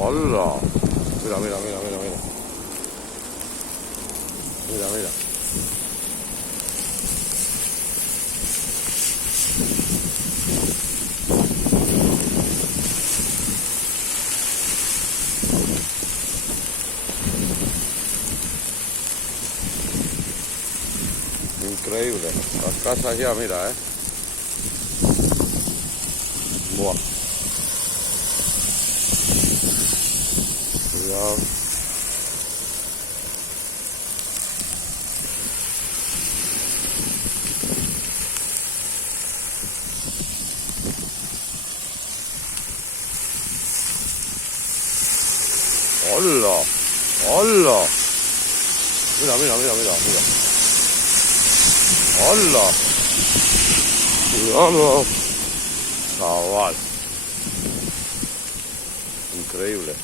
¡Hola! Mira, mira, mira, mira, mira. Mira, mira. Increíble. Las casas ya, mira, Buah. Cuidado. ¡Hola! ¡Hola! Mira, mira, mira, mira, mira. ¡Hola! Cuidado, chaval. Increíble.